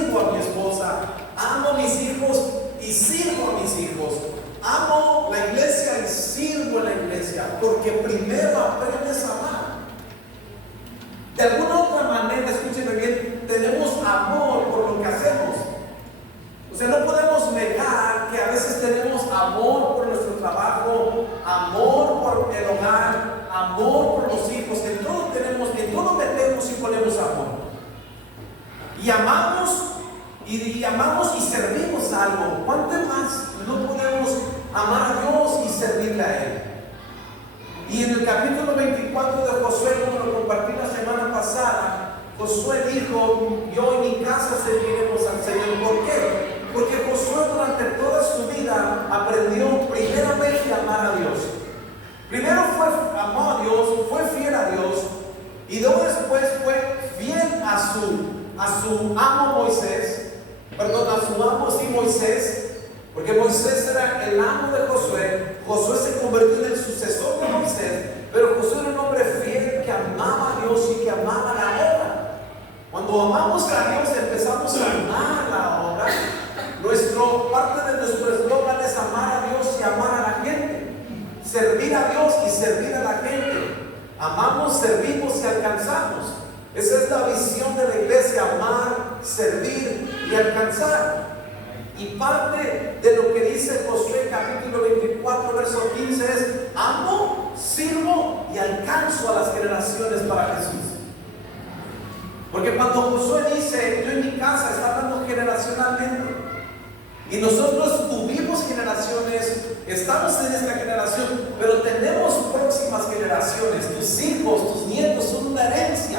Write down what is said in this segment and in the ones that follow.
sirvo a mi esposa, amo a mis hijos y sirvo a mis hijos. Amo la iglesia y sirvo en la iglesia, porque primero aprendes a amar. De alguna otra manera, escúchenme bien, tenemos amor por lo que hacemos. O sea, no podemos negar que a veces tenemos amor por nuestro trabajo, amor por el hogar, amor por los hijos. En todo tenemos, en todo metemos y ponemos amor. Y amamos y servimos algo. ¿Cuánto más no podemos amar a Dios y servirle a Él? Y en el capítulo 24 de Josué, como lo compartí la semana pasada, Josué dijo: yo y mi casa serviremos al Señor. ¿Por qué? Porque Josué durante toda su vida aprendió primeramente a amar a Dios. Primero amó a Dios, fue fiel a Dios, y luego después fue fiel a su amo Moisés, Moisés, porque Moisés era el amo de Josué. Josué se convirtió en el sucesor de Moisés, pero Josué era un hombre fiel que amaba a Dios y que amaba la obra. Cuando amamos a Dios, empezamos a amar la obra. Parte de nuestro eslogan es amar a Dios y amar a la gente. Servir a Dios y servir a la gente. Amamos, servimos y alcanzamos. Esa es la visión de la iglesia: amar, servir y alcanzar. Y parte de lo que dice Josué capítulo 24 verso 15 es: amo, sirvo y alcanzo a las generaciones para Jesús. Porque cuando Josué dice yo en mi casa, está hablando generacionalmente. Y nosotros tuvimos generaciones, estamos en esta generación, pero tenemos próximas generaciones. Tus hijos, tus nietos son una herencia.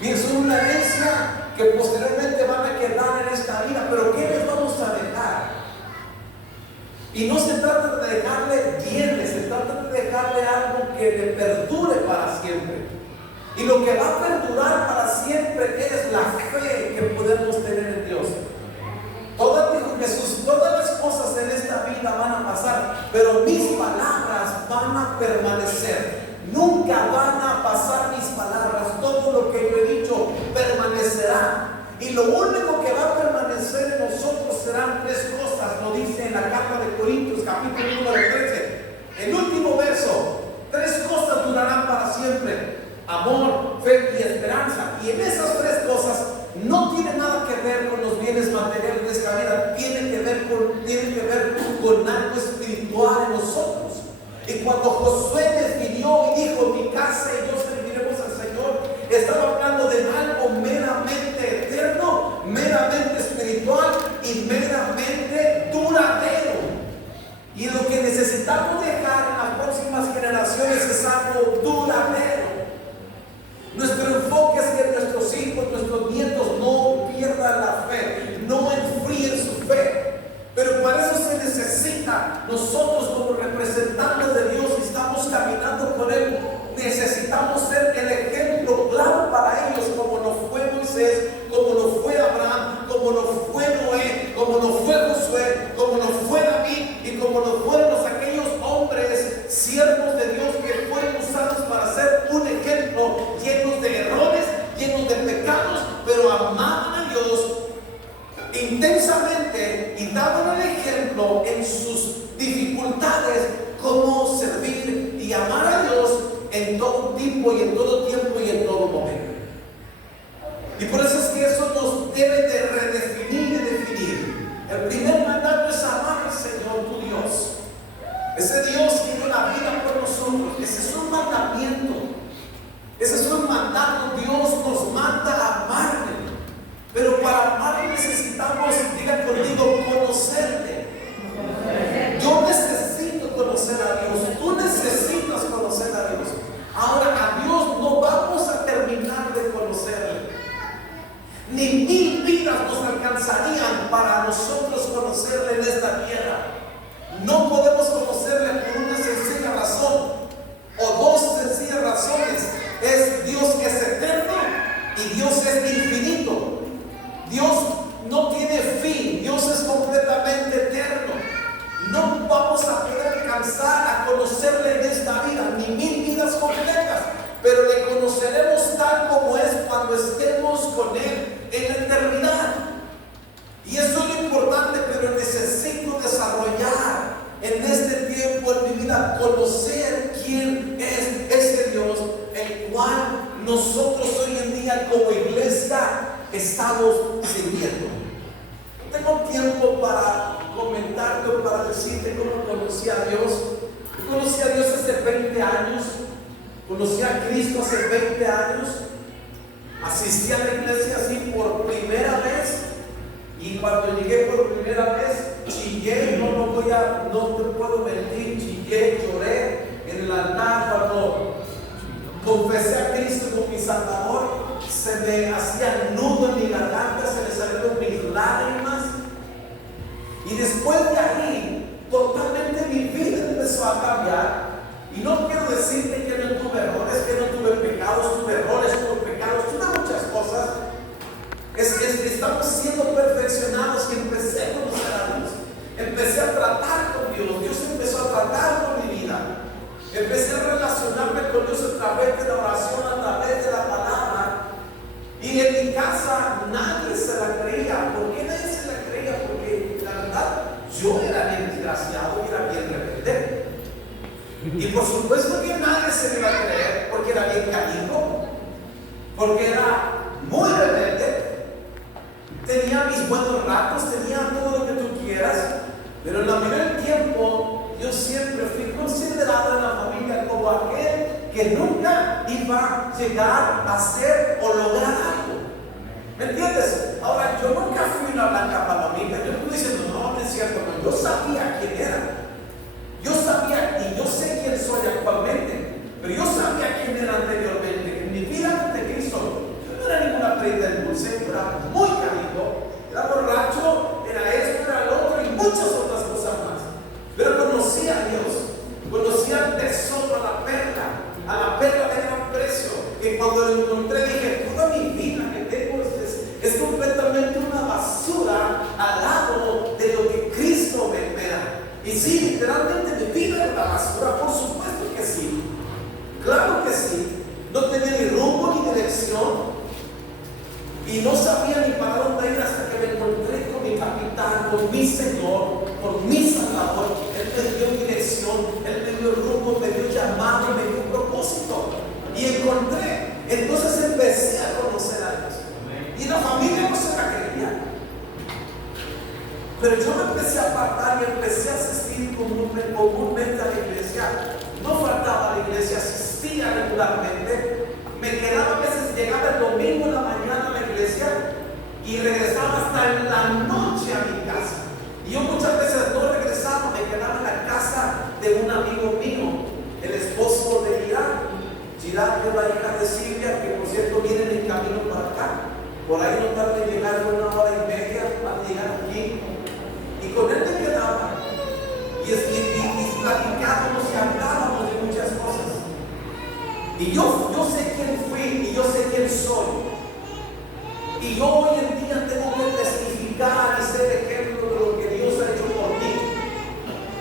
Bien, son una herencia que posteriormente van a quedar en esta vida. Pero ¿qué les vamos a dejar? Y no se trata de dejarle bienes, se trata de dejarle algo que le perdure para siempre. Y lo que va a perdurar para siempre es la fe que podemos tener en Dios. Dijo Jesús, todas las cosas en esta vida van a pasar, pero mis palabras van a permanecer. Nunca van a pasar mis palabras. Todo lo que yo he dicho permanecerá. Y lo único que va a permanecer en nosotros serán tres cosas. Lo dice en la carta de Corintios, capítulo número 13. El último verso: tres cosas durarán para siempre: amor, fe y esperanza. Y en esas tres cosas no tiene nada que ver con los bienes materiales de esta vida, tiene que ver con algo espiritual en nosotros. Y cuando Josué definió y dijo: mi casa y yo serviremos al Señor, estaba hablando de algo meramente eterno, meramente espiritual y meramente duradero. Y lo que necesitamos dejar en las próximas generaciones es algo duradero. Nuestro enfoque es que nuestros hijos, nuestros nietos no pierdan la fe, no enfríen su fe. Pero para eso se necesita, nosotros como representantes de Dios y estamos caminando con Él, necesitamos ser el ejemplo claro para ellos, como lo fue Moisés, como lo fue Abraham, como lo fue Noé, como lo fue Josué, como lo fue David y como lo fueron aquellos hombres, siervos de Dios, que fueron usados para ser un ejemplo, llenos de errores, llenos de pecados, pero amaban a Dios intensamente y daban el ejemplo en sus dificultades, cómo servir y amar a Dios en todo tipo y en todo tiempo y en todo momento. Y por eso es que eso nos debe de redefinir y definir. El primer mandato es amar al Señor tu Dios, ese Dios que dio la vida por nosotros. Ese es un mandamiento, ese es un mandato. Dios nos manda a amarle. Pero para amarle necesitamos, diga conmigo, conocerle. Yo necesito conocer a Dios, tú necesitas conocer a Dios. Ahora, a Dios no vamos a terminar de conocerle. Ni 1000 vidas nos alcanzarían para nosotros conocerle en esta tierra. No podemos conocerle por una sencilla razón, o dos sencillas razones. Es Dios que es eterno y Dios es infinito. Dios no tiene fin, Dios es completamente eterno. No vamos a poder alcanzar a conocerle en esta vida, ni 1000 vidas completas, pero le conoceremos tal como es cuando estemos con Él en la eternidad. estamos sirviendo. No tengo tiempo para comentarte o para decirte cómo conocí a Dios. Yo conocí a Dios hace 20 años. Conocí a Cristo hace 20 años. Asistí a la iglesia así por primera vez. Y cuando llegué por primera vez, chillé, no te puedo mentir, chillé, lloré en el altar cuando confesé a Cristo como mi Salvador. Se me hacía nudo en mi garganta, se me salieron mis lágrimas. Y después de ahí, totalmente mi vida empezó a cambiar. Y no quiero decirte que no tuve errores, que no tuve pecados, tuve errores, tuve pecados, tuve muchas cosas. Estamos siendo perfeccionados y empecé a conocer a Dios. Empecé a tratar con Dios. Dios empezó a tratar con mi vida. Empecé a relacionarme con Dios a través de la oración, a través de la palabra. Y en mi casa nadie se la creía. ¿Por qué nadie se la creía? Porque la verdad, yo era bien desgraciado y era bien rebelde. Y por supuesto que nadie se me iba a creer porque era bien canijo, porque era muy rebelde. Tenía mis buenos ratos, tenía todo lo que tú quieras, pero en la mayoría del tiempo yo siempre fui considerado en la familia como aquel que nunca iba a llegar a hacer o lograr algo. ¿Me entiendes? Ahora, yo nunca fui una blanca palomita. Yo estoy diciendo, no es cierto, pero yo sabía quién era. Yo sabía y yo sé quién soy actualmente, pero yo sabía quién era anteriormente. En mi vida antes de Cristo, yo no era ninguna prenda del dulce, yo era muy canijo, era borracho, era esto, era lo otro y muchas otras cosas más. Pero conocí a Dios, conocí al tesoro, a la perla de gran precio, que cuando lo encontré dije, toda mi vida que tengo es completamente una basura al lado de lo que Cristo me da. Y sí, literalmente mi vida era una basura, por supuesto que sí. Claro que sí. No tenía ni rumbo ni dirección. Y no sabía ni para dónde ir hasta que me encontré con mi capitán, con mi Señor, con mi Salvador. Él me dio dirección, Él me dio rumbo, me dio llamado, me dio propósito. Y encontré. Entonces empecé a conocer a Dios. Y la familia no se la creía. Pero yo me empecé a apartar y empecé a asistir comúnmente a la iglesia. No faltaba a la iglesia, asistía regularmente. Me quedaba a veces, llegaba el domingo en la mañana a la iglesia y regresaba hasta en la noche a mi casa. Y yo muchas veces no regresaba, me quedaba en la casa de un amigo mío, el esposo de Girard. Girard es la hija de Silvia, que por cierto vienen en camino para acá. Por ahí no tarda en llegar 1 hora y media para llegar aquí. Y con él me quedaba y platicábamos y hablábamos de muchas cosas. Y yo sé quién fui y yo sé quién soy. Y yo hoy en día tengo que testificar y ser ejemplo de lo que Dios ha hecho por mí.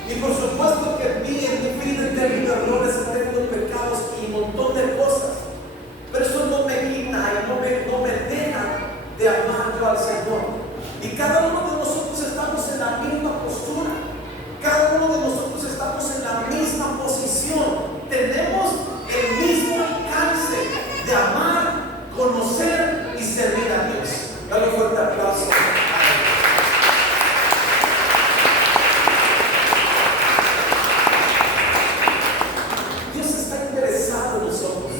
Y por supuesto que en mi vida he tenido errores, he tenido pecados y un montón de cosas. Pero eso no me quita y no me deja de amar yo al Señor. Y cada uno de nosotros estamos en la misma postura. Cada uno de nosotros estamos en la misma posición. Tenemos el mismo alcance de amar, conocer y servir a Dios. Dale un fuerte aplauso. Dios está interesado en nosotros.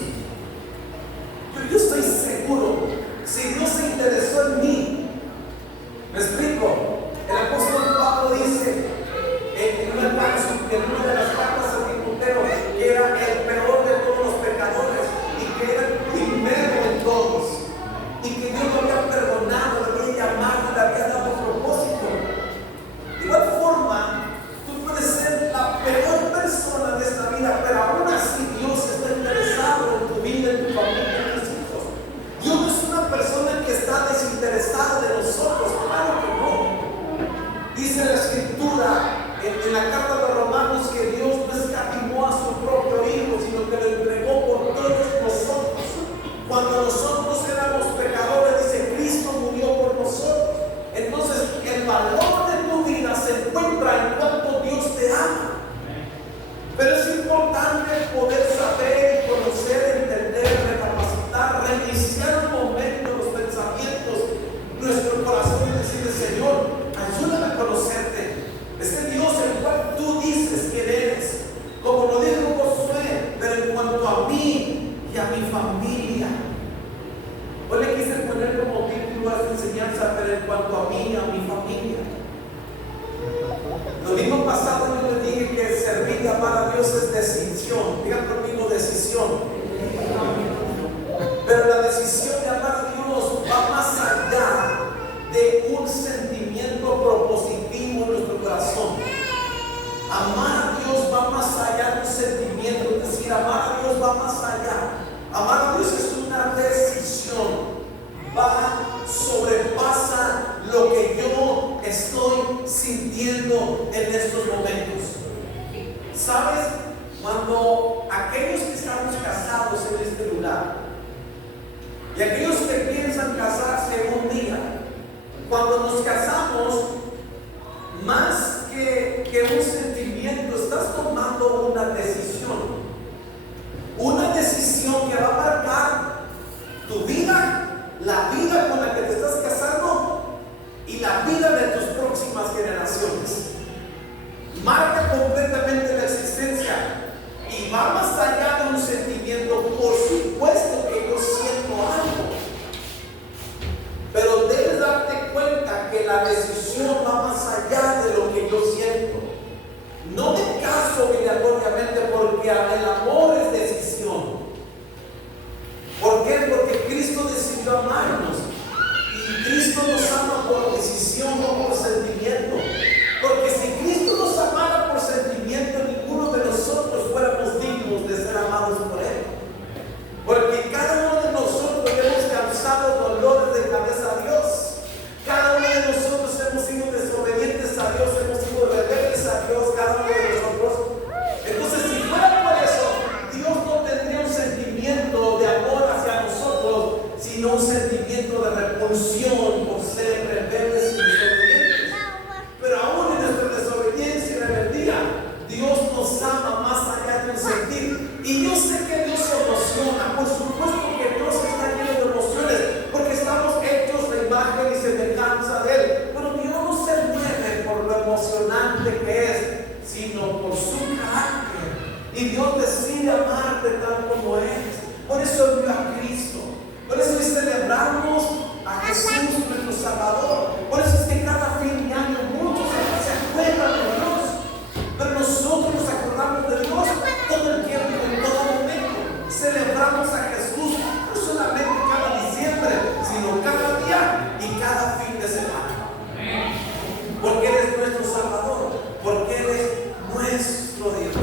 Yo estoy seguro, si Dios se interesó en mí, ¿me explico? El apóstol Pablo dice en una de las cartas a Timoteo que era el peor de todos los pecadores y que era el primero de todos y que Dios lo había perdonado, le había llamado, le enseñanza, pero en cuanto a mí, a mi familia. Lo mismo pasado, yo les dije que servir y amar a Dios es decisión. Digan conmigo, decisión. Pero la decisión de amar a Dios va más allá de un sentimiento propositivo en nuestro corazón. Amar a Dios va más allá de un sentimiento, es decir, amar a Dios va más allá. Amar a Dios es una decisión, sobrepasa lo que yo estoy sintiendo en estos momentos. ¿Sabes? Cuando aquellos que estamos casados en este lugar y aquellos que piensan casarse un día, cuando nos casamos, más que un sentimiento, estás tomando una decisión. Una decisión que va a marcar tu vida, la vida con la que te estás casando y la vida de tus próximas generaciones. Marca completamente la existencia y va más allá de un sentimiento. Por supuesto que yo siento algo, pero debes darte cuenta que la decisión va más allá de lo que yo siento. No me caso obligatoriamente porque el amor es decisión. ¿Por qué? Porque Cristo decidió amarnos y Cristo nos ama por decisión, no por sentimiento. Porque si Cristo nos amara por sentimiento, ninguno de nosotros fuéramos dignos de ser amados por Él. Porque cada uno de nosotros hemos causado dolores de cabeza a Dios. Cada uno de nosotros hemos sido desobedientes a Dios, hemos sido rebeldes a Dios, cada uno de nosotros. Entonces, si fuera por eso, Dios no tendría un sentimiento de amor hacia nosotros, sino un sentimiento de repulsión por ser rebeldes y desobedientes. Pero aún en nuestra desobediencia y rebeldía, Dios nos ama más allá de un sentir. Y yo sé que Dios se emociona, por supuesto que Dios está lleno de emociones, porque estamos hechos de imagen y semejanza de Él. Pero Dios no se mueve por lo emocionante que es, sino por su carácter. Y Dios decide amarte tal como es. Por eso envió a Cristo. Por eso hoy celebramos a Jesús, nuestro Salvador. Por eso es que cada fin de año muchos se acuerdan de Dios. Pero nosotros nos acordamos de Dios todo el tiempo, en todo momento. Celebramos a Jesús no solamente cada diciembre, sino cada día y cada fin de semana. Porque Él es nuestro Salvador, porque Él es nuestro Dios.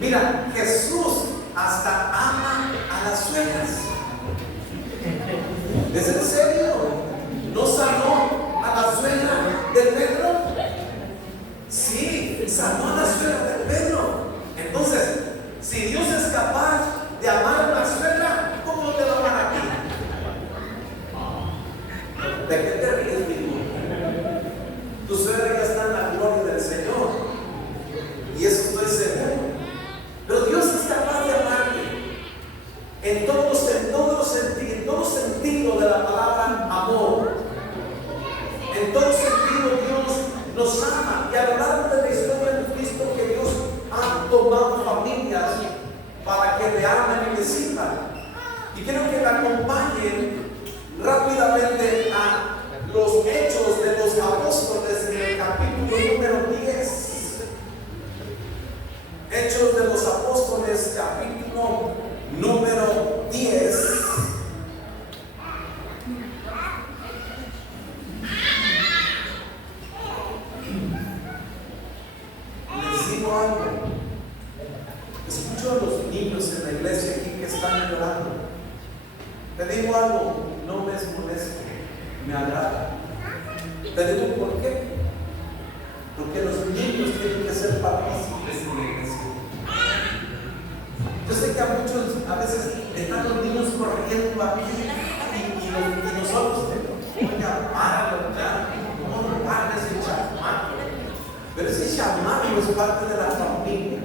Mira, Jesús hasta ama a las suegras. ¿Es en serio? ¿No sanó a la suegra de Pedro? Sí, sanó a la suegra de Pedro. Entonces, si Dios es capaz de amar a la suegra, ¿cómo te va a amar a ti? ¿De qué te ríes, mi hijo? Tu suegra ya está en la gloria del Señor, y eso estoy seguro. Pero Dios es capaz de amarte en todo sentido de la palabra amor. En todo sentido Dios nos ama, y a lo largo de la historia hemos visto que Dios ha tomado familias para que le amen y le sirvan. Y quiero que me acompañen rápidamente a los Hechos de los Apóstoles en el capítulo número 10. Hechos de los Apóstoles, capítulo número 10. Les digo algo. Escucho a los niños en la iglesia aquí que están llorando. Te digo algo, no me es molesto, me agrada. Te digo por qué. Porque los niños tienen que ser partícipes en la iglesia. Yo sé que a muchos a veces están los niños corriendo aquí y nosotros oiga, páralo ya, no pares ese chamaco. Pero ese chamaco es parte de la familia.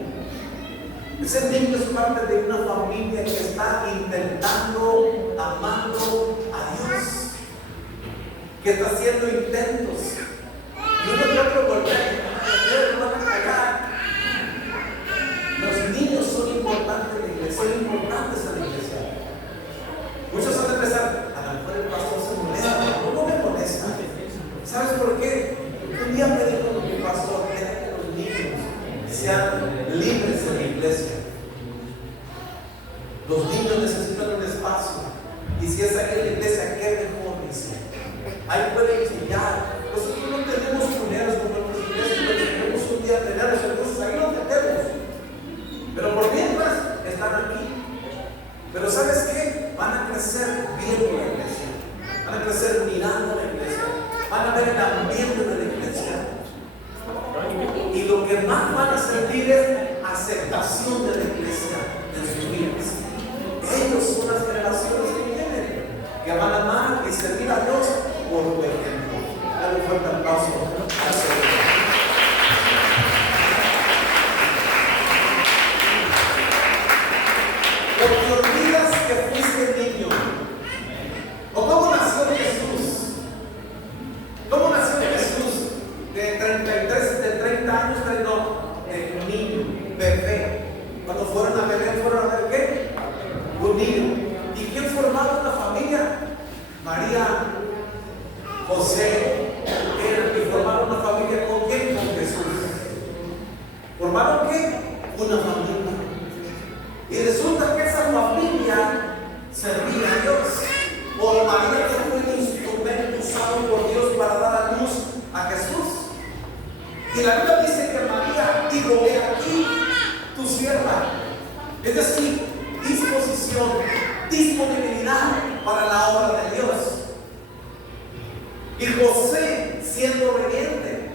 Ese niño es parte de una familia que está intentando, amando a Dios, que está haciendo intentos. Y uno que otro golpea y no van a cagar. Los niños son importantes en la iglesia, son importantes en la iglesia. Muchos van a empezar, a lo mejor el pastor se molesta ahí puede chillar. Nosotros no tenemos funerales como en nuestras iglesias, pero tenemos un día tenerlos, entonces ahí los metemos. Pero por mientras están aquí. Pero ¿sabes qué? Van a crecer viendo la iglesia, van a crecer mirando la iglesia, van a ver el ambiente de la iglesia. Y lo que más van a sentir es aceptación de la iglesia en sus vidas. Ellos son las generaciones que vienen, que van a amar y servir a Dios por su ejemplo. Dale un fuerte aplauso al Señor. Porque olvidas que fuiste niño. ¿O cómo nació Jesús? ¿Cómo nació Jesús? De 30 años, de niño, bebé. Cuando fueron a Belén, fueron a ver ¿qué? Un niño. ¿Y quién formaba una familia? María, José, y formaron una familia ¿con quién? Con Jesús. ¿Formaron qué? Una familia. Y resulta que esa familia servía a Dios. O María que fue un instrumento usado por Dios para dar a luz a Jesús. Y la Biblia dice que María dijo: he aquí tu sierva. Es decir, disposición, disponibilidad para la obra de Dios. Y José, siendo obediente,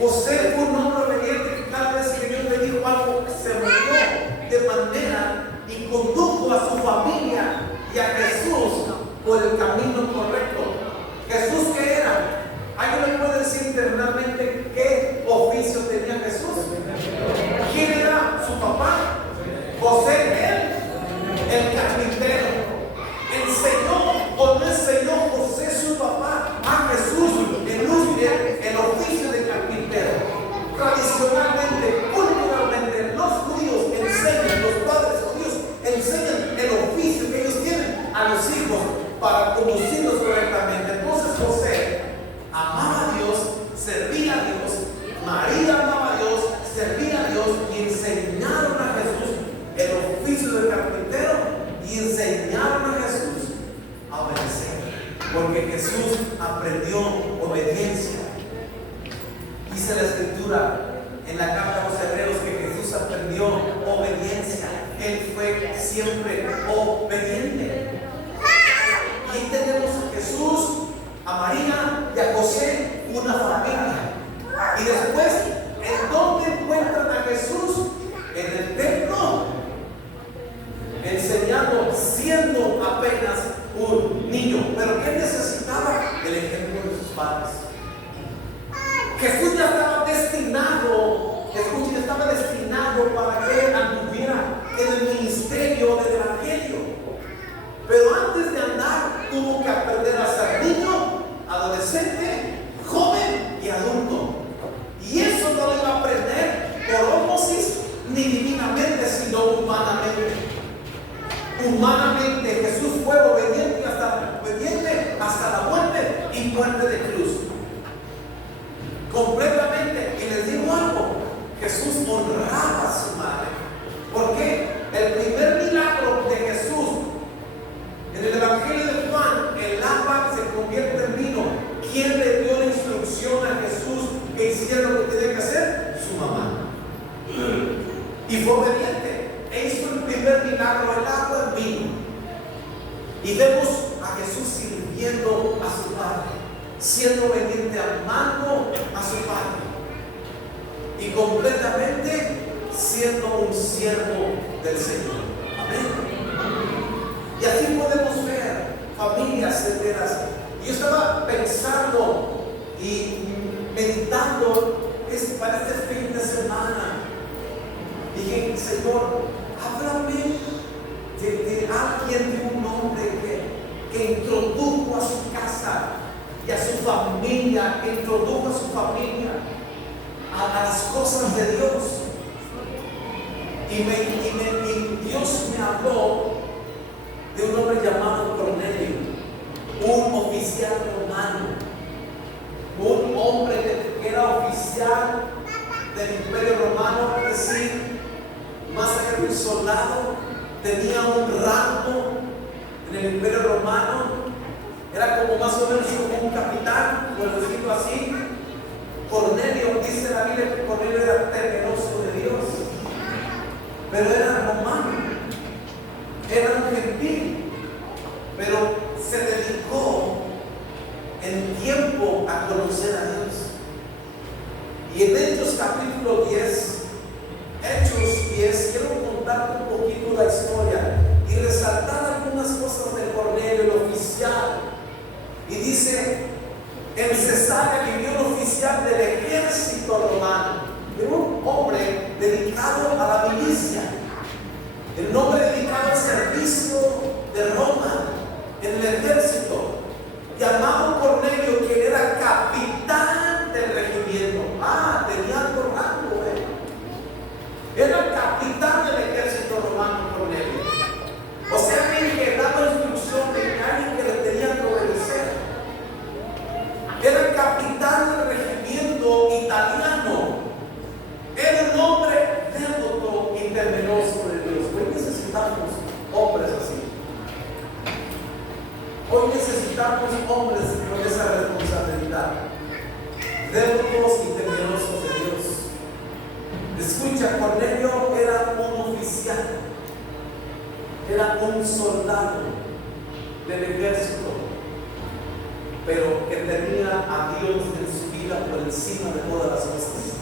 José fue un hombre obediente que cada vez que Dios le dijo algo se movió de manera y condujo a su familia y a Jesús por el camino correcto. ¿Jesús qué era? ¿Alguien me puede decir internamente qué oficio tenía Jesús? ¿Quién era su papá? José, el carpintero. ¿Enseñó o no enseñó José, su papá, a Jesús el oficio de carpintero? Tradicionalmente, culturalmente, los judíos enseñan, los padres judíos enseñan el oficio que ellos tienen a los hijos para conducirlos correctamente. Entonces José amaba a Dios, servía a Dios, María amaba a Dios, servía a Dios, y enseñaron a Jesús el oficio del carpintero y enseñaron a Jesús a obedecer, porque Jesús aprendió obediencia. Dice la Escritura en la carta a los Hebreos que Jesús aprendió obediencia. Él fue siempre obediente. Y ahí tenemos a Jesús, a María y a José, una familia. Y después, ¿en dónde encuentran a Jesús? En el templo, enseñando, siendo apenas un niño. Pero ¿qué necesitaba? El ejemplo de sus padres. Jesús ya estaba destinado, escuchen, estaba destinado para que anduviera en el ministerio del Evangelio. Pero antes de andar, tuvo que aprender a ser niño, adolescente, joven y adulto. Y eso no lo iba a aprender por ósmosis ni divinamente, sino humanamente. Humanamente, Jesús fue obediente hasta la muerte y muerte de cruz. Completamente. Y les digo algo: Jesús honraba a su madre. ¿Por qué? El primer milagro de Jesús en el Evangelio de Juan, el agua se convierte en vino. ¿Quién le dio la instrucción a Jesús que hiciera lo que tenía que hacer? Su mamá. Y fue obediente e hizo el primer milagro, el agua en vino. Y vemos a Jesús sirviendo a su Padre, siendo obediente, amando a su Padre, y completamente siendo un siervo del Señor. Amén. Y así podemos ver familias enteras. Yo estaba pensando y meditando para este fin de semana. Dije: Señor, háblame de alguien, de un hombre que introdujo a su casa y a su familia, que introdujo a su familia a las cosas de Dios. Y Dios me habló de un hombre llamado Cornelio, un oficial romano, un hombre que era oficial del Imperio Romano, es decir, más allá de un soldado, tenía un rango en el Imperio Romano. Era como más o menos como un capitán, por decirlo así. Cornelio, dice la Biblia que Cornelio era temeroso de Dios, pero era romano, era un gentil, pero se dedicó en tiempo a conocer a Dios. Y en Hechos capítulo 10, Hechos 10, quiero contarte un poquito la historia y resaltar algunas cosas de Cornelio, el oficial. Y dice: en Cesarea vivió un oficial del ejército romano, era un hombre dedicado a la milicia, el hombre dedicado al servicio de Roma en el ejército, llamado Cornelio, que era capitán del regimiento. Tenía alto rango, era capitán del ejército romano, Cornelio. O sea, que daba instrucción de que alguien que le tenía que obedecer. Era el capitán del regimiento italiano. Era un hombre devoto y temeroso de Dios. Hoy necesitamos hombres así. Hoy necesitamos hombres con esa responsabilidad, devotos y temerosos de Dios. Escucha, Cornelio era un oficial, era un soldado del ejército, pero que tenía a Dios en su vida por encima de todas las cosas.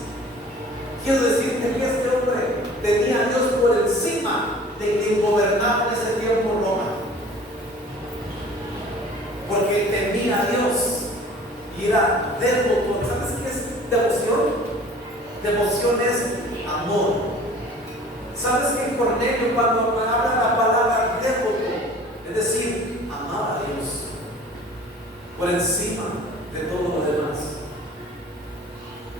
Quiero decirte que este hombre tenía a Dios por encima de quien gobernaba en ese tiempo Roma, porque temía a Dios y era devoto. ¿Sabes qué es devoción? Devoción es amor. ¿Sabes que Cornelio, cuando habla la palabra devoto, es decir, amaba a Dios por encima de todo lo demás?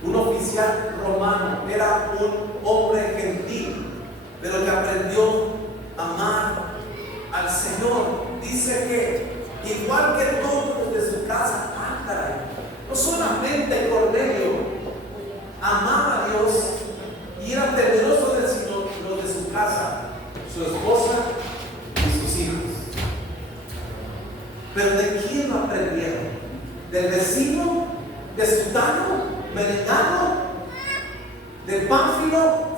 Un oficial romano, era un hombre gentil, pero que aprendió a amar al Señor. Dice que igual que todos de su casa, caray, no solamente Cornelio amaba a Dios y era temeroso del Señor, lo de su casa, su esposa y sus hijos. Pero ¿de quién lo aprendieron? ¿Del vecino? ¿De Sutano? ¿Menegano? ¿De Pánfilo?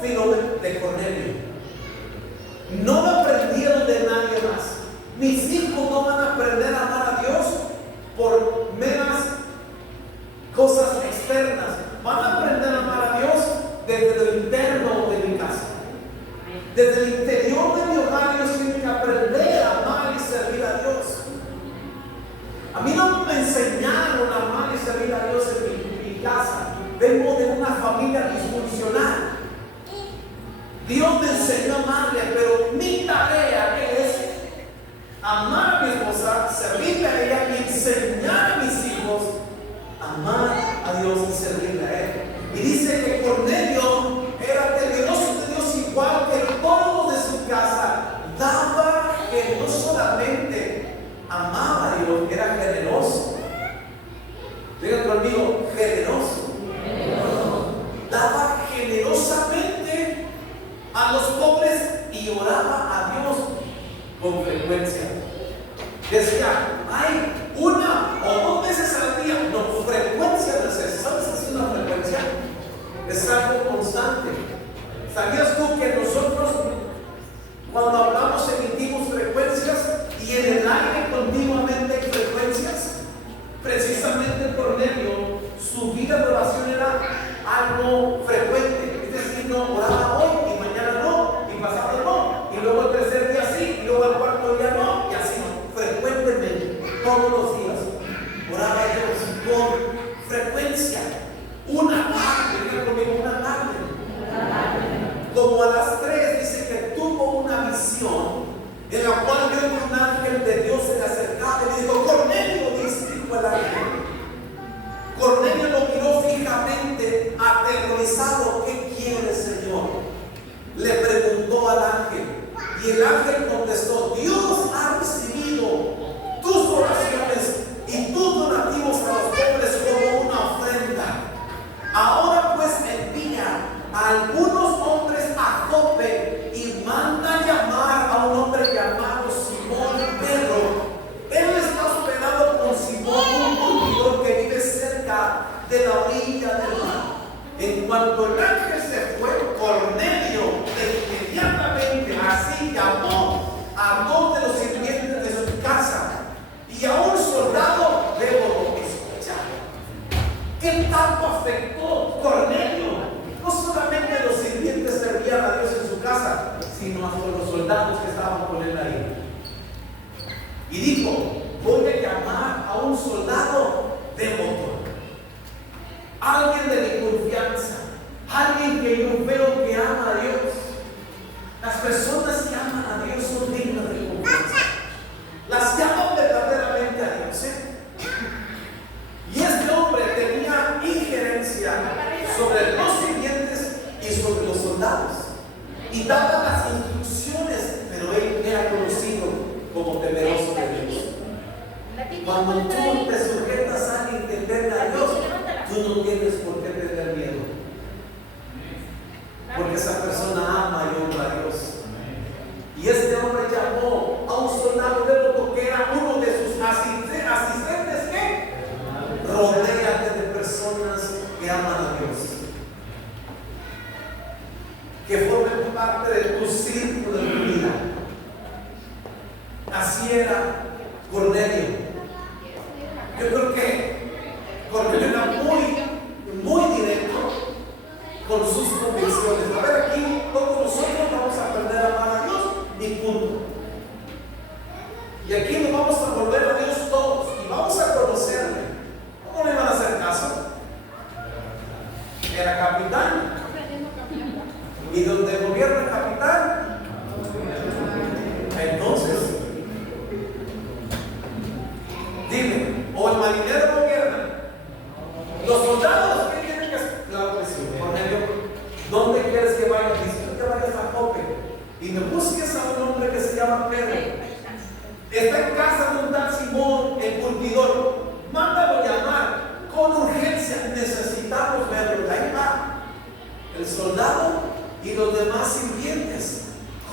De Cornelio. No lo aprendieron de nadie más. Mis hijos no van a aprender a amar a Dios por meras cosas externas. Van a aprender a amar a Dios desde lo interno de mi casa. Desde el interior de mi hogar ellos tienen que aprender a amar y servir a Dios. A mí no me enseñaron a amar y servir a Dios en mi casa. Vengo de una familia disfuncional. Dios me enseñó a amarle, pero mi tarea es amar a mi esposa, servirle a ella y enseñar a mis hijos a amar a Dios y servirle a Él. Y dice que Cornelio era temeroso de Dios igual que todos de su casa. Daba que no solamente amaba a Dios, era generoso. Digan conmigo, generoso. Daba generosamente a los pobres y oraba a Dios con frecuencia. Decía, hay una o dos veces al día, no, frecuencia de hacer. ¿Sabes qué es una frecuencia? Es algo constante. ¿Sabías tú que nosotros, cuando hablamos, emitimos frecuencias y en el aire continuamente hay frecuencias? Precisamente Cornelio, su vida de oración era algo frecuente. Es decir, no oraba hoy y mañana no, y pasado no, y luego el tercer día sí, y luego el cuarto día no, y así frecuentemente, todos los días. Oraba a Dios con frecuencia. Una tarde, diga conmigo, una tarde. Como a las 3 dice que tuvo una visión en la cual vio que un ángel de Dios se le acercaba y le dijo, Cornelio, dijo el ángel. Cornelio lo miró fijamente, aterrorizado. ¿Qué quiere, Señor? Le preguntó al ángel. Y el ángel contestó, Dios ha recibido tus oraciones y tus donativos a los pobres como una ofrenda. Ahora pues envía a algunos hombres a Jope y manda llamar a un hombre llamado Simón Pedro. Él está hospedado con Cuando el ángel se fue, Cornelio inmediatamente así llamó a dos de los sirvientes de su casa y a un soldado de Débodo. Escucha, ¿qué tanto afectó Cornelio? No solamente los sirvientes servían a Dios en su casa, sino hasta los soldados que estaban con él ahí. Y dijo: voy a llamar a un soldado devoto, alguien de mi confianza, alguien que yo veo que ama a Dios. Las personas que aman a Dios son dignas de confianza, las que aman verdaderamente a Dios, Y este hombre tenía injerencia sobre los sirvientes y sobre los soldados, y daba las instrucciones, pero él era conocido como temeroso de Dios. Cuando tú te sujetas a alguien que teme a Dios, tú no tienes por qué tener miedo, porque esa persona ama y honra a Dios. Y este hombre llamó a un soldado devoto que era uno de sus asistentes, que rodéate de personas que aman a Dios, que formen parte de tu círculo de vida. Así era Cornelio. Yo creo que Cornelio era muy directo con sus convicciones. A ver, aquí todos nosotros vamos a aprender a amar a Dios y punto. Y aquí nos vamos a volver a Dios todos y vamos a conocerle. ¿Cómo le van a hacer caso? Era capitán. Y donde gobierna el capitán, entonces, dime, o el marinero gobierna. Los soldados, ¿qué tienen que hacer? Claro que sí, Cornelio, ¿dónde quieres que vaya? Dice que vayas a Jope y me busques a un hombre que se llama Pedro. Está en casa de un tal Simón, el curtidor. Mándalo llamar con urgencia. Necesitamos verlo. Ahí va el soldado y los demás sirvientes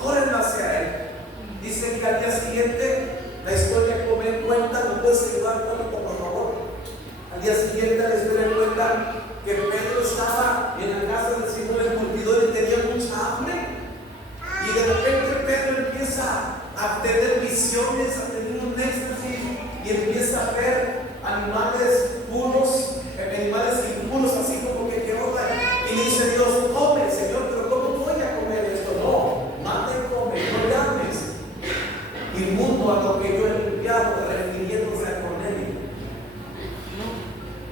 corren hacia él. Dice que al día siguiente, la historia cuenta, ¿no puedes ayudar conmigo, por favor? Al día siguiente la historia cuenta que Pedro estaba en la casa del Simón el curtidor y tenía mucha hambre. Y de repente Pedro empieza a tener visiones, a tener un éxtasis y empieza a ver animales puros, animales impuros, así como que rotan. Y le dice Dios: come, Señor, pero ¿cómo voy a comer esto? No, mate, come, no llames inmundo a lo que yo he limpiado, refiriéndose a Cornelio.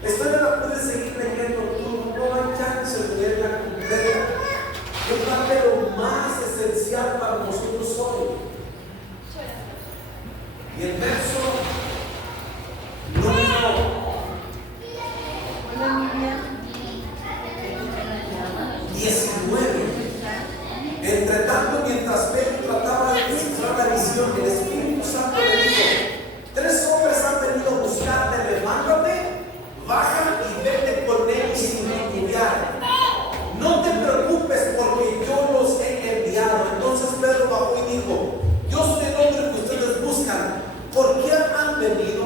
Esto no la puedes seguir leyendo tú, no hay chance de leerla completa. Es parte de lo más esencial para nosotros hoy. Y el verso número 19. Entre tanto, mientras Pedro trataba de descifrar la visión, el Espíritu Santo le dijo: 3 hombres han venido a buscarte, levántate, baja y vete con ellos sin titubear. No te preocupes, porque yo los he enviado. Entonces Pedro bajó y dijo: yo soy el hombre que ustedes buscan. ¿Por qué han venido?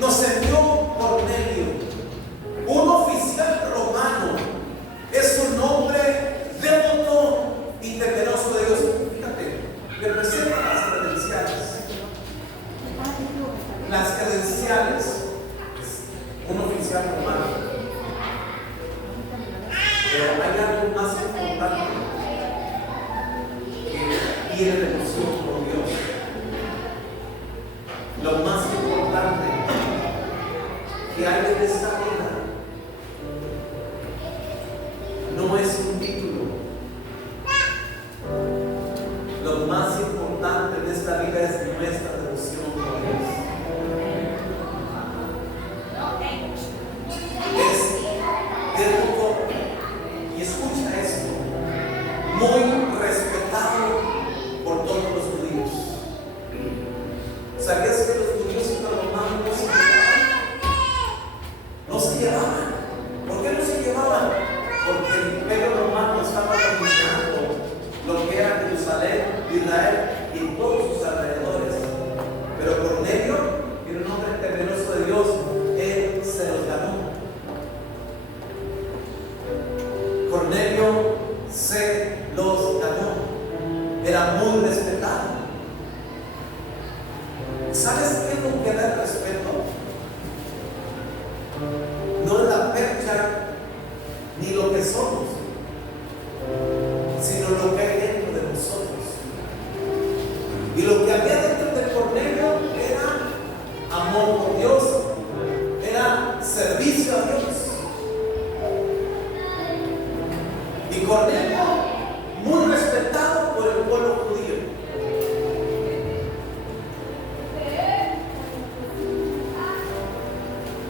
Nos envió Cornelio, un oficial romano. Es un hombre devoto y temeroso de Dios. Fíjate, le presenta las credenciales. Las credenciales. Un oficial romano. Pero hay algo más importante que tiene relación con Dios. Lo más importante que hay en esta vida no es un título. Lo más importante en esta vida es nuestra devoción por Dios. Es devoto, y escucha esto, muy respetado por todos los judíos. ¿Sabías que los judíos y los romanos no se somos, sino lo que hay dentro de nosotros. Y lo que había dentro de Cornelio era amor por Dios, era servicio a Dios. Y Cornelio, muy respetado por el pueblo judío.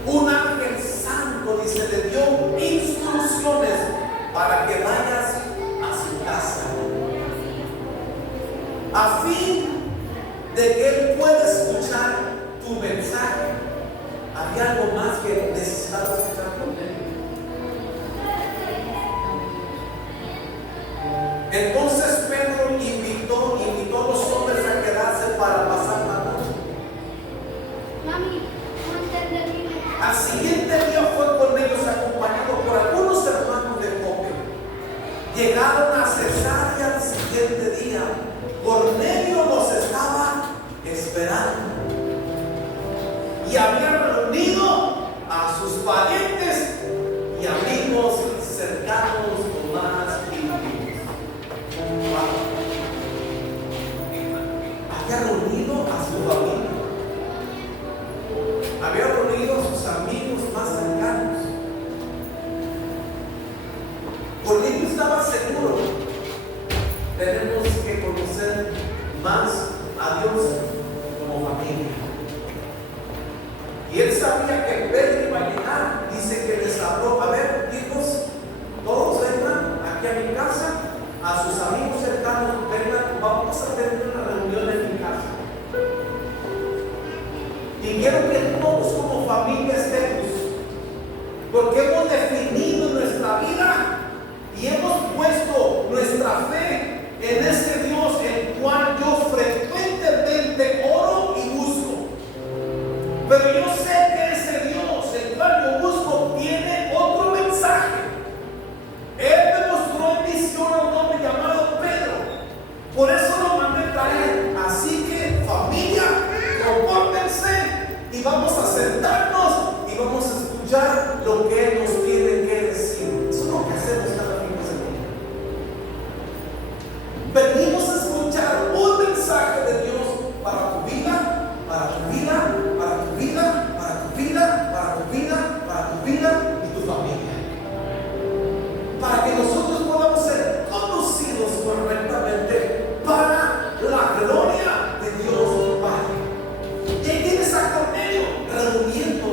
Un ángel santo, dice, le dio instrucciones para que vayas a su casa, a fin de que él pueda escuchar tu mensaje. Había algo más que necesitaba escuchar con él. Entonces Pedro invitó a los hombres a quedarse para pasar la noche. Al siguiente día fue con ellos acompañado por algunos hermanos de Jope. Llegaron a Cesarea al siguiente día. Cornelio los estaba esperando y había reunido a sus parientes y amigos cercanos más íntimos. Había reunido a su familia, había reunido a sus amigos más cercanos. Cornelio estaba seguro: tenemos que conocer más a Dios como familia. Y él sabía que Pedro iba a llegar. Dice que les habló: a ver, hijos, todos vengan aquí a mi casa, a sus amigos cercanos, vengan, vamos a tener una reunión en mi casa. Y quiero que todos como familia estemos, porque hemos definido nuestra vida y hemos puesto nuestra fe en ese Dios el cual yo frecuentemente oro y busco. Pero yo sé que ese Dios el cual yo busco tiene otro mensaje. Él me mostró en visión a un hombre llamado Pedro. Por eso lo mandé traer. Así que, familia, compórtense y vamos a sentarnos y vamos a escuchar lo que Él nos tiene que decir. Eso es lo que hacemos cada fin de semana. Venimos a escuchar un mensaje de Dios para tu vida, para tu vida, para tu vida, para tu vida, para tu vida, para tu vida y tu familia. Para que nosotros podamos ser conducidos correctamente para la gloria de Dios Padre. Y ahí tienes a Cornelio reuniendo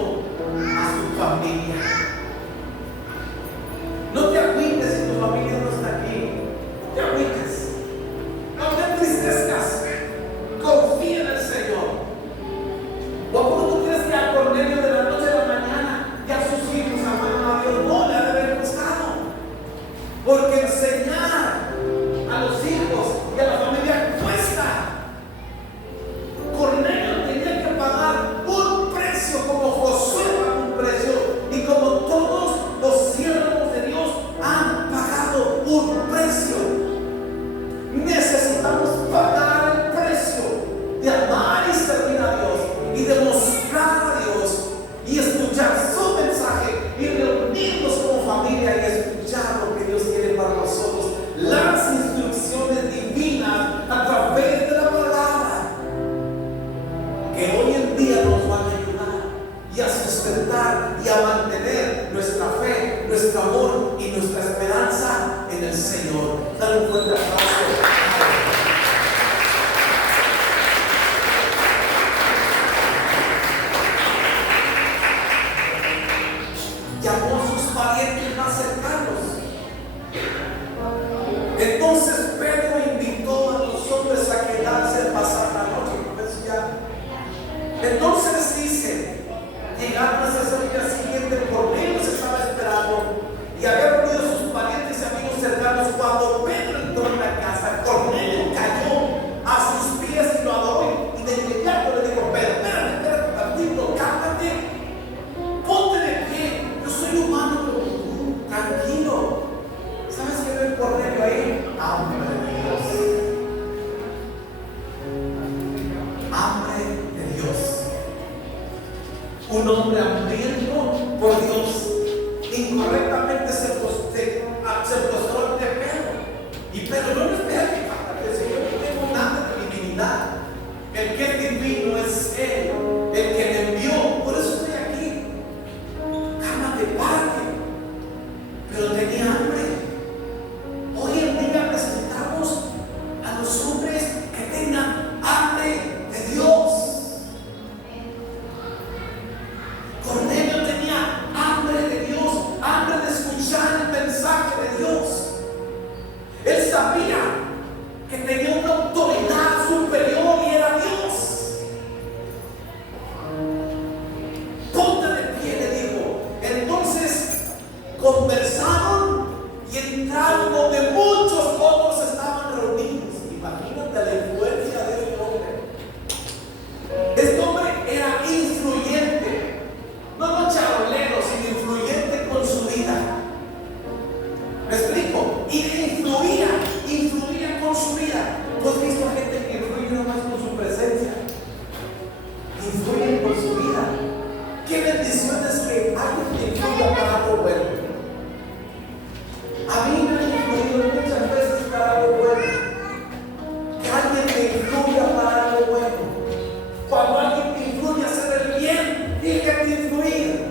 a su familia. No te agüites si tu familia no está aquí. No te agüites. No te entristezcas. Confía en el Señor. ¿O cómo tú crees que a Cornelio de la noche a la mañana ya sus hijos amaron a Dios? No, le ha de haber costado. Porque enseñar a los hijos y a la familia cuesta. Cornelio tenía que pagar un precio, como Josué pagó un precio, y como todos los siervos de Dios han pagado un precio. Necesitamos pagar el precio de amar y servir a Dios y demostrar a Dios y escuchar su mensaje y reunirnos como familia y escuchar lo que Dios quiere para nosotros, las instrucciones divinas a través de la palabra que hoy en día nos van a ayudar y a sustentar y a mantener nuestra fe, nuestro amor y nuestra esperanza en el Señor. Dale un fuerte aplauso. Llamó a sus parientes más cercanos. Entonces Pedro invitó a los hombres a quedarse a pasar la noche. Entonces dice: llegaron a ese día siguiente, Cornelio se estaba esperando y había reunido a sus parientes y amigos cercanos. Cuando Pedro entró en la casa, Cornelio cayó a sus pies y lo adoró, y de inmediato le dijo: pero espérate tantito, cálmate, ponte de pie, yo soy humano como tú, tranquilo. ¿Sabes qué ve Cornelio ahí? Hambre de Dios. Hambre de Dios. Un hombre hambriento por Dios. Incorrectamente se se postró ante Pedro. Y Pedro, no me espera que el Señor no tengo nada de divinidad. El que es divino es Él, el que me envió. Por eso estoy aquí. Cálmate, Padre. Pero tenía hambre. Hoy en día necesitamos a los hombres que tengan hambre de Dios. Cornelio tenía hambre de Dios, hambre de escuchar el mensaje de Dios. Él sabía que tenía una autoridad superior y era Dios. Ponte de pie, le dijo. Entonces conversaron y entraron donde muchos otros estaban reunidos. Imagínate la influencia de este hombre. Este hombre era influyente, no charolero, sino influyente con su vida. ¿Me explico? Y influía con su vida. ¿Tú has visto a gente que influye no más con su presencia? Influyen con su vida. Qué bendición es que alguien te influya para algo bueno. A mí me han influido muchas veces para algo bueno. Que alguien te influya para algo bueno. Cuando alguien te influye a hacer el bien, déjate influir.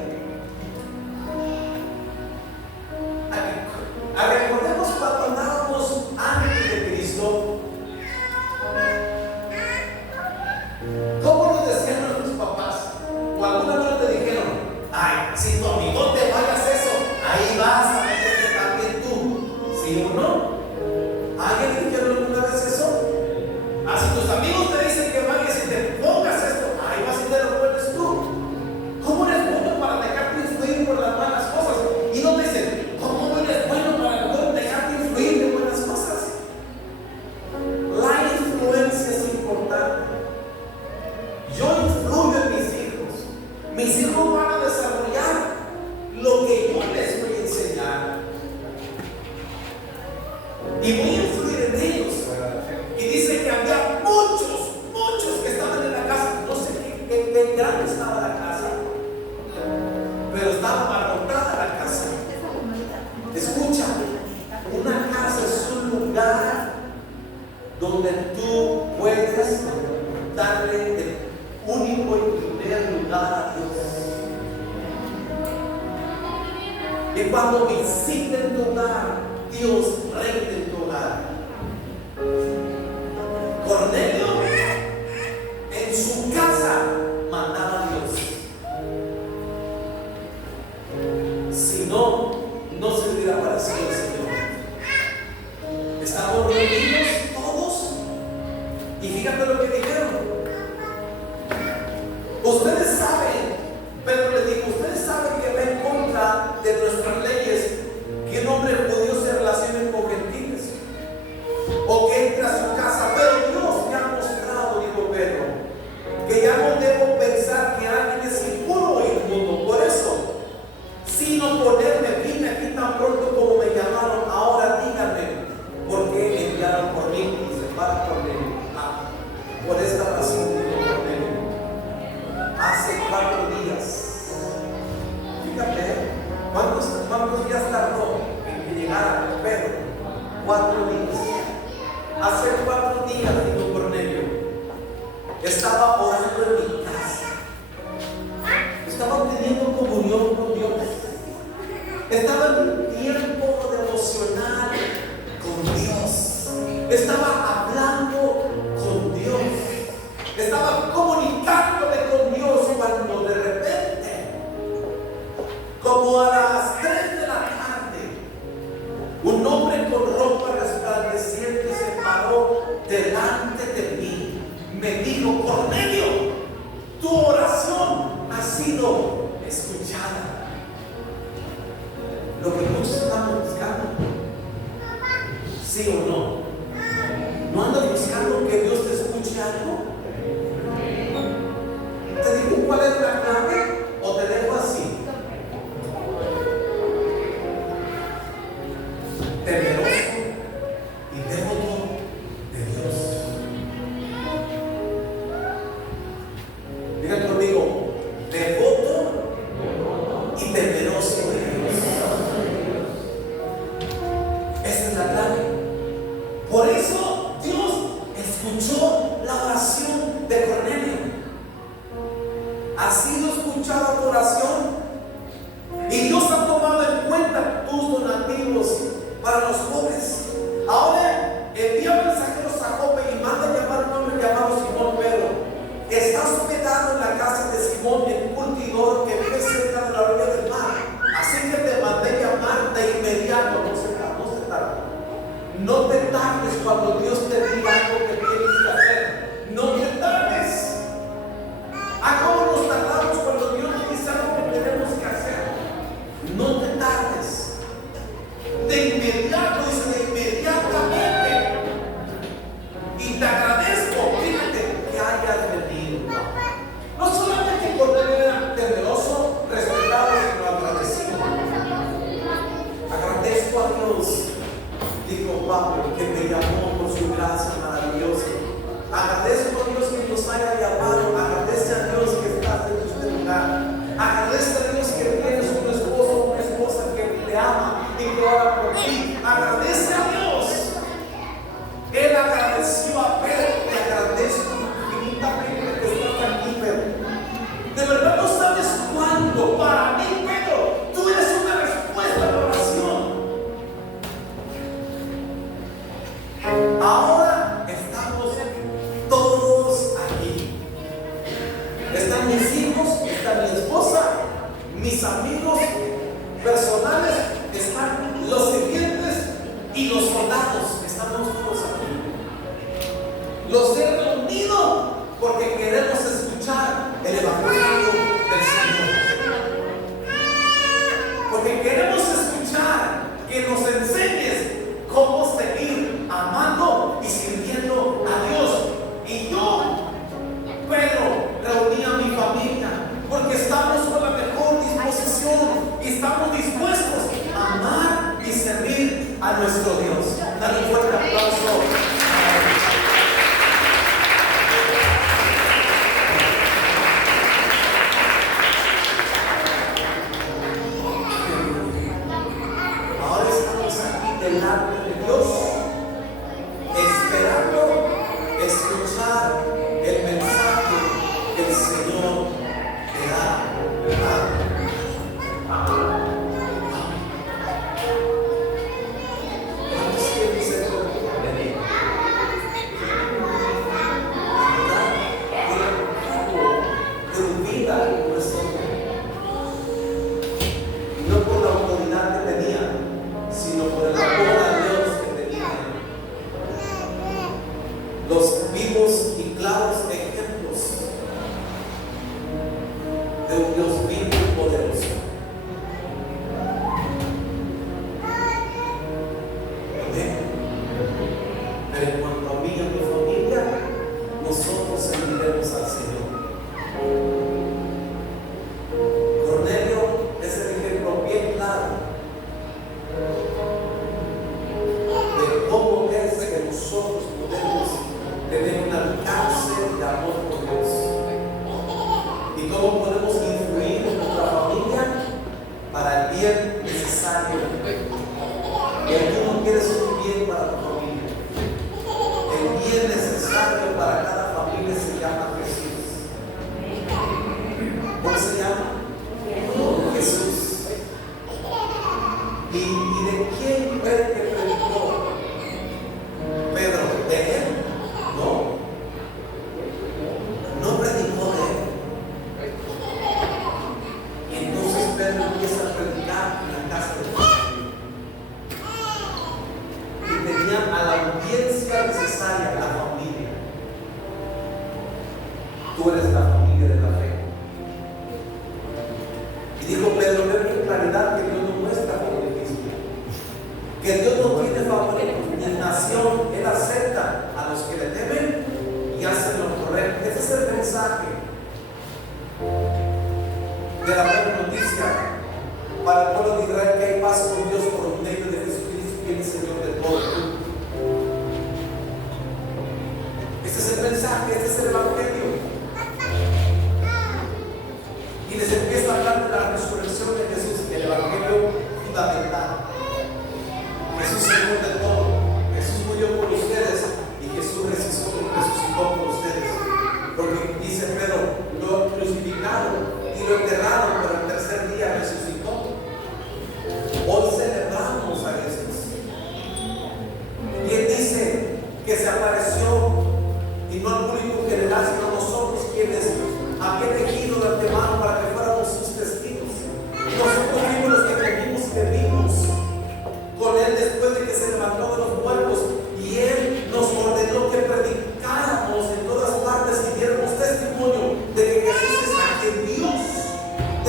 Recordemos cuando andábamos antes de Cristo, ¿cómo nos decían nuestros papás? O alguna vez te dijeron, ay, si tu amigote vayas eso, ahí vas a meterte también tú. ¿Sí o no? ¿Alguien te dijeron alguna vez eso? Ah, si tus amigos te dicen que vayas y te pongas esto, ahí vas y te lo pones tú. ¿Cómo eres bueno para dejarte influir por las malas cosas? Y no te dicen, ¿cómo no eres bueno para no dejarte influir de buenas cosas? La influencia es importante. Yo influyo en mis hijos. Mis hijos van a desarrollar lo que yo les voy a enseñar. Y voy a influir en ellos. Y dice que había muchos que estaban en la casa. No sé qué grande estaba la casa, pero estaba abarrotada la casa. Escucha, una casa es un lugar donde tú puedes darle el único y primer lugar a Dios. Y cuando visiten tu hogar, Dios reina en tu hogar. Cornelio en su casa mandaba a Dios. Si no, no servirá para sí el Señor. Estamos reunidos todos y fíjate lo que dijeron. Ustedes saben, Pedro le dijo, ustedes saben que va en contra de nuestras leyes que un hombre judío se relacione con gentiles o que entre a su casa, pero Dios me ha mostrado, dijo Pedro, que ya no debo pensar que alguien es impuro o inmundo. Por eso, sino ponerme firme aquí tan pronto como me llamaron. Ahora díganme, ¿por qué me enviaron por mí? Y se para Cornelio. Por esta razón, dijo Cornelio. Hace 4 días. Fíjate, ¿cuántos días tardó en que llegara Pedro? 4 días. Hace 4 días, dijo Cornelio, estaba orando en mi casa. Estaba teniendo comunión con Dios. Estaba en un tiempo devocional con Dios. Estaba hablando con Dios. Estaba comunicándome con Dios cuando de repente, como a las 3 de la tarde, un hombre con ropa resplandeciente se paró delante de mí. Me dijo, Cornelio, tu oración ha sido escuchada. Lo que muchos estamos buscando, ¿sí o no? ¿No andas buscando que Dios te escuche algo? ¿Te digo cuál es la clave o te dejo así? Temeroso y devoto de Dios. Digan conmigo, devoto y temeroso de Dios. escuchado tu oración y Dios ha tomado en cuenta tus donativos para los pobres. Ahora envía mensajeros a Jope y manda llamar a un hombre llamado Simón Pedro. Está hospedado en la casa de Simón, el curtidor que vive cerca de la orilla del mar. Así que te mandé llamar de inmediato. No se tarde. No te tardes cuando Dios te diga algo que tienes que hacer. No te tardes. ¿A cómo nos tardamos cuando Dios nos dice algo que tenemos que hacer? No te tardes. De inmediato, dice, de inmediatamente. Y te agradezco, fíjate, que hayas venido. No solamente por tener temeroso, respetado, sino agradecido. Agradezco a Dios, dijo Pablo, que me llamó por su gracia maravillosa. Agradezco a Dios que nos haya llamado. Agradece a Dios que estás en este lugar. Agradece a Dios que tienes un esposo o una esposa que te ama y que ora por ti. Agradece a Dios. Él agradeció a Pedro. Te agradezco infinitamente que estás aquí, Pedro. De verdad no sabes cuándo. Para mí, Pedro, tú eres una respuesta a la oración. Ahora estamos todos aquí. Están mis hijos, está mi esposa, mis amigos personales, están los sirvientes y los soldados. Estamos todos aquí. Los he reunido porque queremos escuchar el evangelio del Señor. Porque queremos escuchar que nos enseñes cómo seguir amando y sirviendo a Dios. Y yo, Pedro, reuní a mi familia porque estamos con la mejor disposición y estamos dispuestos a amar y servir a nuestro Dios. Dale un fuerte aplauso. Ahora estamos aquí delante de Dios, esperando escuchar el mensaje que el Señor te da. ¿Cuántos quieren ser conmigo? De tu vida en nuestro mundo. Y no por la autoridad que tenía, sino por el amor a Dios que tenía. Los vivos y claros ejemplos de un Dios vivo y poderoso. Amén. Pero en cuanto a mí y a mi familia, nosotros serviremos al Señor. Cornelio es el ejemplo bien claro de cómo es que nosotros podemos tener un alcance de amor por Dios y cómo podemos influir en nuestra familia para el bien necesario. Y aquí no quieres un bien para tu familia. El bien necesario para cada familia se llama Jesús. ¿Cómo se llama? Jesús. ¿Y de quién fue que predicó Pedro? ¿De él? No. No predicó de él. Y entonces Pedro empieza a predicar en la casa de Dios. Y tenía a la audiencia necesaria, la familia. Tú eres la familia de la fe. Y dijo Pedro, veo con claridad que Dios no muestra favoritismo, que Dios no tiene favoritismo ni nación. Él acepta a los que le temen y hacen lo correcto. Ese es el mensaje de la buena noticia para el pueblo de Israel, que hay paz con Dios por medio de Jesucristo, quien es Señor de todo. Este es el mensaje, este es el evangelio. Y les empieza a hablar de la resurrección de Jesús, el evangelio fundamental. Jesús es Señor de todo. Jesús murió por ustedes y Jesús resucitó por ustedes. Porque dice Pedro, lo crucificaron y lo enterraron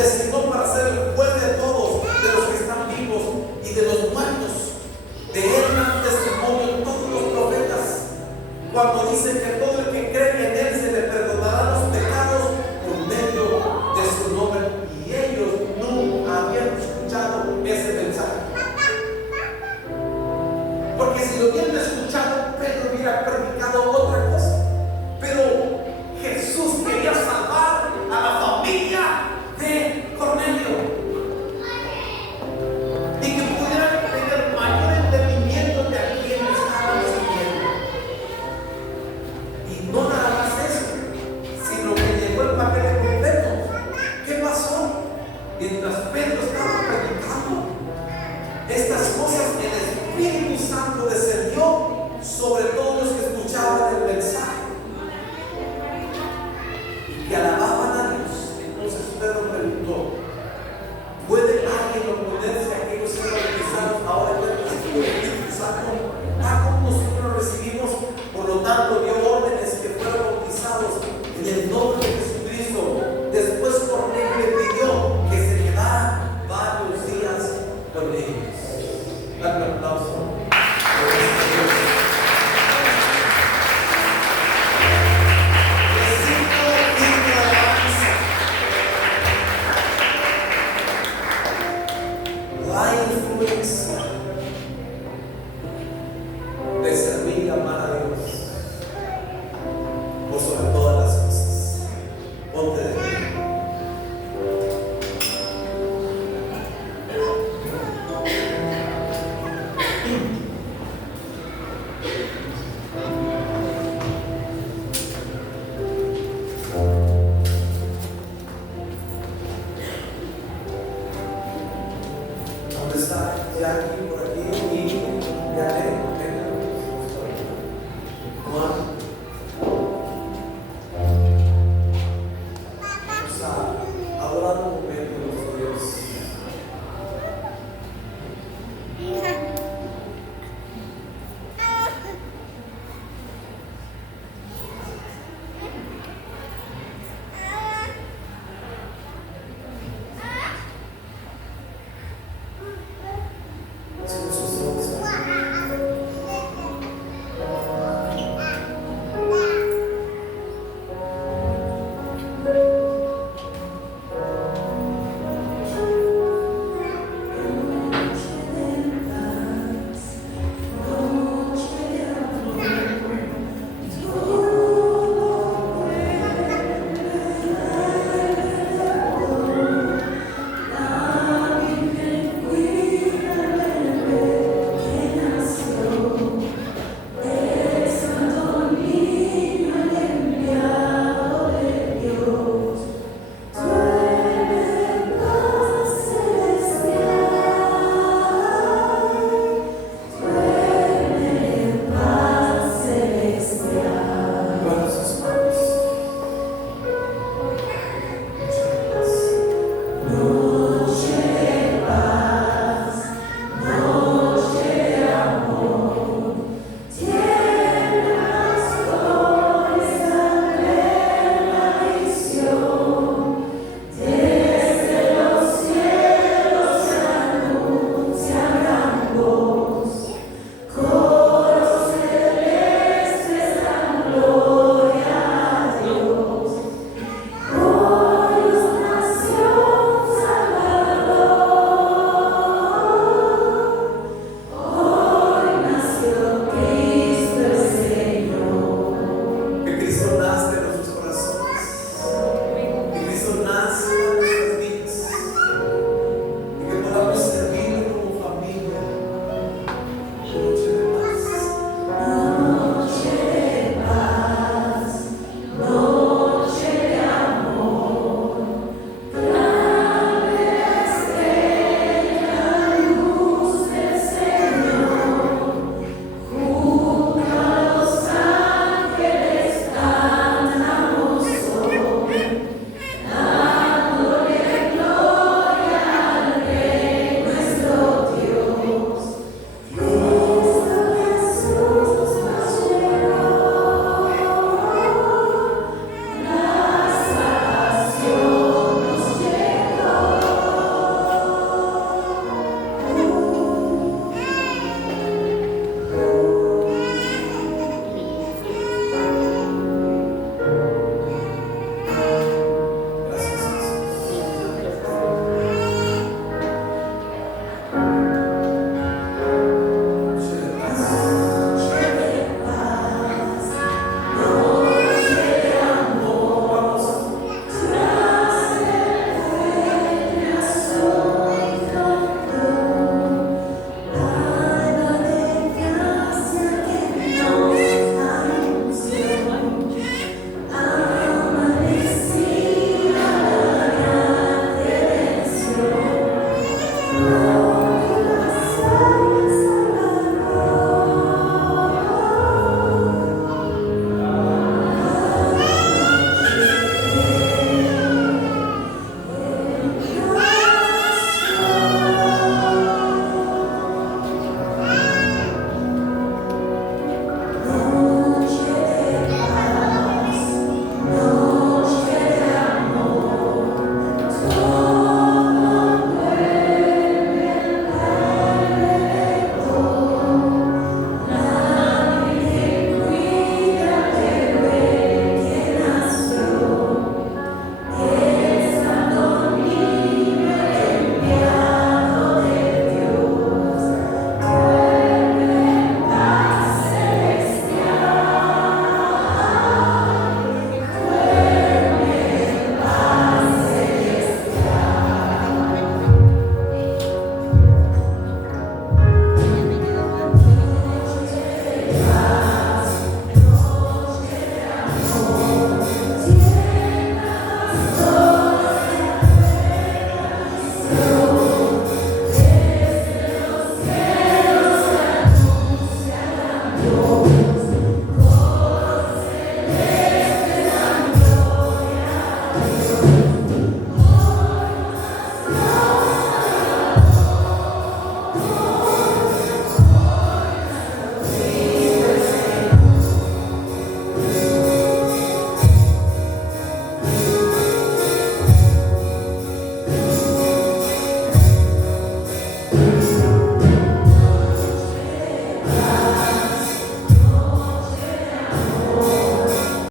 designó para ser el juez de todos, de los que están vivos y de los muertos. De él dan testimonio todos los profetas, cuando dicen que todo el que cree en él se le perdonará los pecados por medio de su nombre. Y ellos no habían escuchado ese mensaje. Porque si lo hubieran escuchado, Pedro hubiera predicado otra cosa. Pero Jesús quería salvar a la familia de Cornelio, y que pudieran tener mayor entendimiento de a quién estaban sirviendo. Y no nada más eso, sino que llegó el papel completo. ¿Qué pasó? Mientras Pedro estaba predicando estas cosas, el Espíritu Santo descendió sobre todos los que escuchaban el mensaje y que alababan a Dios. Entonces Pedro preguntó: ¿puede alguien oponerse a aquellos que fueron bautizados ahora en el Espíritu Santo, tal como nosotros lo recibimos? Por lo tanto, dio órdenes que fueran bautizados en el nombre de Jesucristo. Después Cornelio le pidió que se quedara varios días con ellos. Dale un aplauso. La influencia de servir y amar a Dios por sobre todas las cosas. Ponte de pie. ¿Dónde está Jackie? Por aquí, y Janet.